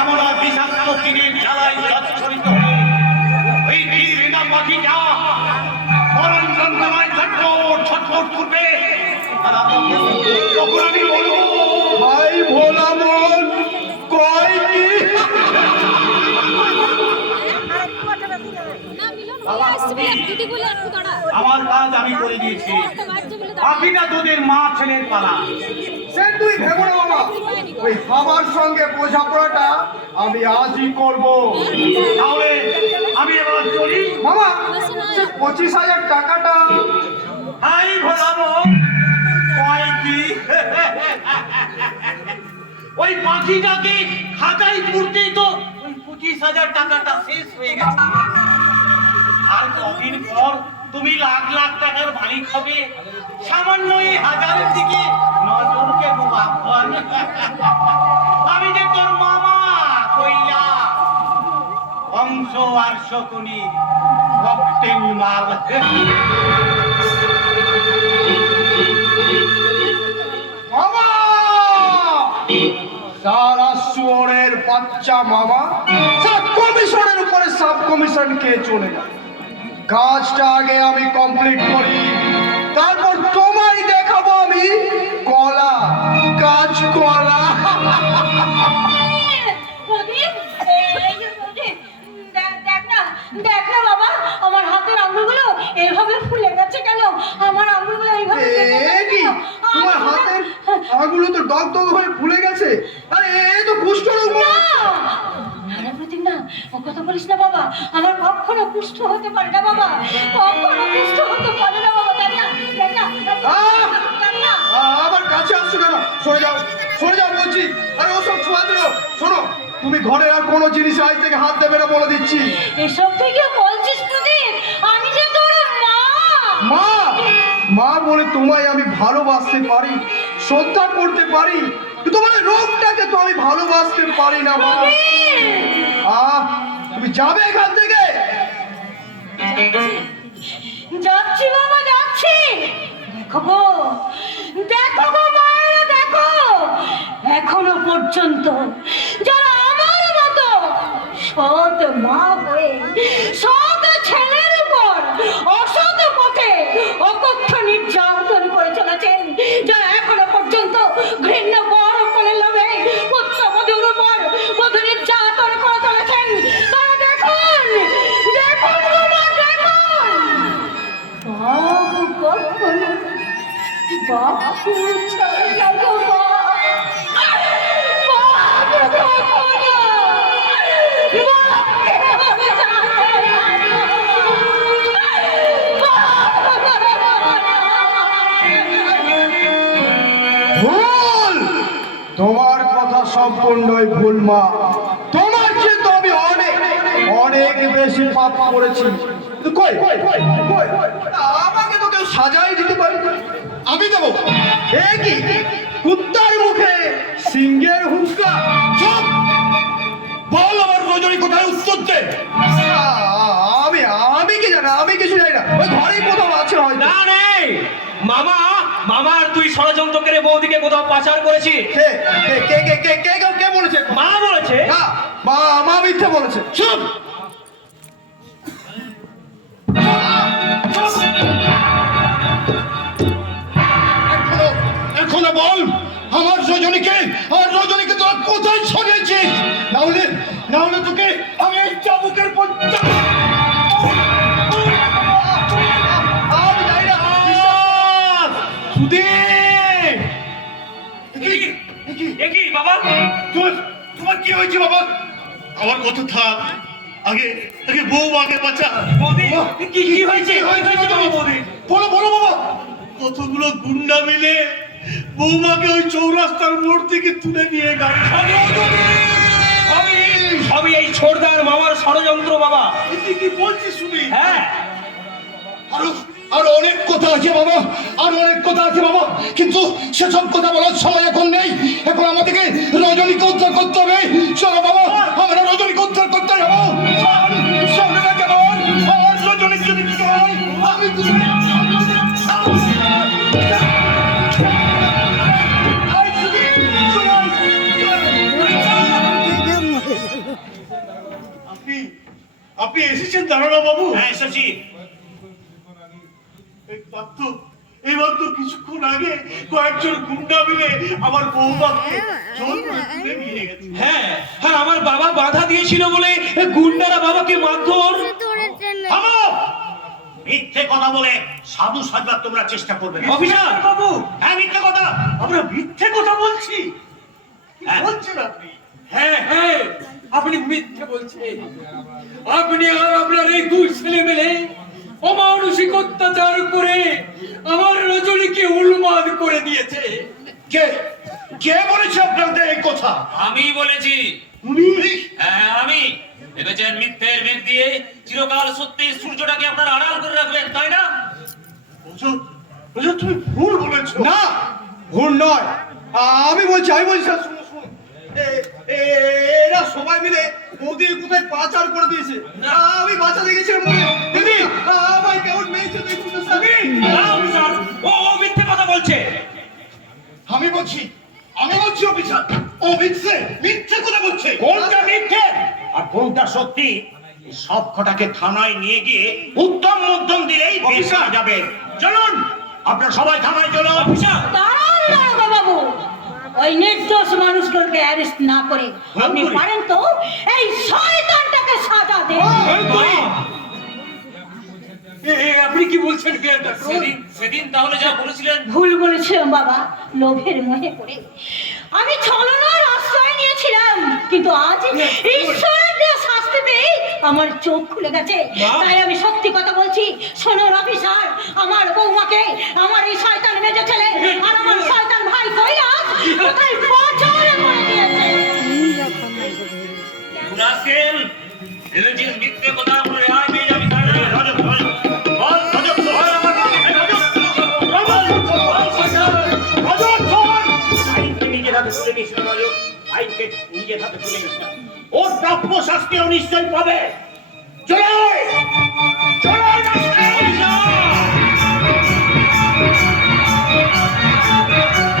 কামনা বিষাক্ত কিনের জ্বালায় জর্জরিত ওই তীর পাখিটা মরণ যন্ত্রণায় ছটফট ছটফট করবে। তখন আমি বলবো, ভাই ভোলা মন কয় কি? আমার কাজ আমি করে দিয়েছি। পাখিটা তোদের মা ছেলের পালা। সে তুই ভেবো না বাবা, ওই আমার সঙ্গে বোঝাপড়াটা আমি আজই করব। তাহলে আমি এবার চলি। মামা, সে 25,000 টাকাটা হাই ভোলাবো কয় কি? ওই পাখিটাকে খাতায় পুড়তেই তো ওই 25,000 টাকাটা শেষ হয়ে গেছে। আর কদিন পর তুমি লাখ লাখ টাকার মালিক হবে। সামান্য এই হাজারের দিকে নজরকে বাপন। আমি যে তোর মামা কইলা বংশ আর শকুনি রক্তে মাল। মামা, সারা শুয়োরের বাচ্চা মামা, সারা কমিশনের উপরে সাব কমিশন কে চলে যায়। কাজটা আগে আমি কমপ্লিট করি, তারপর তোমায় দেখাবো আমি কলা, কাজ কলা। দেখ না বাবা, আমার হাতের আঙুলগুলো এভাবে ফুলে গেছে কেন? আমার আঙুলগুলো এইভাবে তোমার হাতের আঙুল তো ডগ ডগ হয়ে ফুলে গেছে। আরে এ তো কুষ্ঠ রোগ। আরে প্রতিম না, ও কথা বলিস না বাবা। আমার কখনো কুষ্ঠ হতে পারে না বাবা, কখনো কুষ্ঠ হতে পারে না বাবা। দেখ না, দেখ না, দেখ না। আমার কাছে আসছো কেন? সরে যাও, সরে যাও বলছি। আরে ওসব ছোঁয়া দিল। শোনো, তুমি ঘরে আর কোনো জিনিস আজ থেকে হাত দেবে না বলে দিচ্ছি। এসব থেকে বলছিস প্রদীপ? আমি যে তোর মা। মা, মা বলে তোমায় আমি ভালোবাসতে পারি, শ্রদ্ধা করতে পারি, কিন্তু তোমার রোগটাকে তো আমি ভালোবাসতে পারি না মা। তুমি যাবে এখান থেকে? যাচ্ছি বাবা, যাচ্ছি। দেখো গো, দেখো গো মায়েরা, দেখো এখনো পর্যন্ত যারা আমার মতো সৎ মা হয়ে সৎ ছেলের উপর অসৎ পথে অকথ্য নির্যাতন করে চলেছেন, যারা এখনো পর্যন্ত ঘৃণা বড় করে লোভে পুত্রবধূর উপর বধূ নির্যাতন করে চলেছেন, তারা দেখুন, দেখুন বাবা, দেখুন। বাবু কখনো বাবু ছেড়ে যাবো মা। বাবু কখনো ভুল, তোমার কথা সম্পূর্ণই ভুল মা। তোমার চেয়ে তো আমি অনেক অনেক বেশি পাপ করেছি। কই কই কই কই, আমাকে তো কেউ সাজাই দিতে পারে? আমি দেবো? এ কি কুত্তার মুখে সিংহের হুঙ্কা? চুপ, বল আমার রজনী কোথায়, উত্তর দে। আমি আমি কি জানি, আমি কিছু জানি না। ওই ঘরেই কোথাও আছে হয়তো। না নেই মামা, মামার তুই ষড়যন্ত্র করে বৌদিকে কোথাও পাচার করেছিস। কে কে কে কে কে কে কে কে বলেছে? মা বলেছে। না, মা মা মিথ্যে বলেছে। চুপ। এখনো বল আমার রজনীকে, আর রজনীকে তোরা কোথায় ছড়িয়েছিস? না হলে তোকে আমি এই চাবুকের আমি জানি না। একই বাবা, তোমার কি হয়েছে বাবা? আমার কথা থাক, আগে আগে বউ আগে বাঁচা। বৌদি কি কি হয়েছে? বৌদি বলো বলো বাবা। কতগুলো গুন্ডা মিলে বৌমাকে ওই চৌরাস্তার মোড় থেকে তুলে নিয়ে গেল। সবই এই ছোড়দার মামার ষড়যন্ত্র বাবা। তুই কি বলছিস শুনি? হ্যাঁ, আরো অনেক কথা আছে বাবা, আরো অনেক কথা আছে বাবা, কিন্তু সেসব কথা বলার সময় এখন নেই। এখন আমাদেরকে রজনীকে উদ্ধার করতে হবে। চলো বাবা, আমরা রজনীকে উদ্ধার করতে যাবো। সামনে না কেন আর রজনীর যদি কিছু হয় আমি আপনি এসেছেন দারোগা বাবু? হ্যাঁ এসেছি। এবার তো কিছুক্ষণ আগে কয়েকজন গুন্ডা মিলে আমার বৌমাকে জোর করে তুলে নিয়ে গেছে। হ্যাঁ আর আমার বাবা বাধা দিয়েছিল বলে গুন্ডারা বাবাকে মারধর। থামো! মিথ্যে কথা বলে সাধু সাজবার তোমরা চেষ্টা করবে না। অফিসার বাবু, হ্যাঁ মিথ্যে কথা। আমরা মিথ্যে কথা বলছি? কি হ্যাঁ। বলছেন আপনি? হ্যাঁ হ্যাঁ আপনি মিথ্যে বলছেন। আপনি আর আপনার এই দুই ছেলে মিলে অমানসিক অত্যাচার করে আমার রজনীকে উন্মাদ করে দিয়েছে। কে কে বলেছে আপনাদের এই কথা? আমি বলেছি। তুমি? হ্যাঁ আমি। ভেবেছেন মিথ্যের মেঘ দিয়ে চিরকাল সত্যি সূর্যটাকে আপনারা আড়াল করে রাখবেন, তাই না? হুজুর, হুজুর, তুমি ভুল বলেছো। না ভুল নয়, আমি বলছি স্যার, শুনুন শুনুন। এরা সবাই মিলে বৌদির কোথায় পাচার করে দিয়েছে। আমি বাঁচাতে গেছিলাম দিদি, আমার কেমন মেয়েছে দেখুন তো স্যার। না, অফিসার, ও মিথ্যে কথা বলছে। আমি বলছি অফিসার, ও মিথ্যে কথা বলছে। কোনটা মিথ্যে আর কোনটা সত্যি এই সব কটাকে থানায় নিয়ে গিয়ে উত্তম মধ্যম দিলেই বেশ হয়ে যাবে। চলুন আপনারা সবাই থানায় চলুন। অফিসার দাঁড়ান দারোগা বাবু, ওই নির্দোষ মানুষগুলোকে অ্যারেস্ট না করে আপনি পারেন তো এই শয়তানটাকে সাজা দেন। আপনি কি বলছেন? সেদিন তাহলে যা বলেছিলেন ভুল বলেছিলাম বাবা, লোভের মোহে পড়ে আমি ছলনার আশ্রয় নিয়েছিলাম, কিন্তু আজ ঈশ্বরের দেওয়া শাস্তি পেয়ে আমার চোখ খুলে গেছে। তাই আমি সত্যি কথা বলছি। শোনুন অফিসার, আমার বৌমাকে আমার এই শয়তান মেজে ছেলে আর আমার শয়তান ভাই কৈলাস কোথায় পাচার করে দিয়েছে। রাস্কেল, ভেবেছিস মিথ্যে কথা বলে রেহাই পেয়ে যাবি, তাই না? রজত, রজত, বল, রজত, বল, রজত, শোন! আইনকে নিজের হাতে তুলে নিস না, রজত। আইনকে নিজের হাতে তুলে নিস না। ওর প্রাপ্য শাস্তিও নিশ্চয়ই পাবে। চলো চলো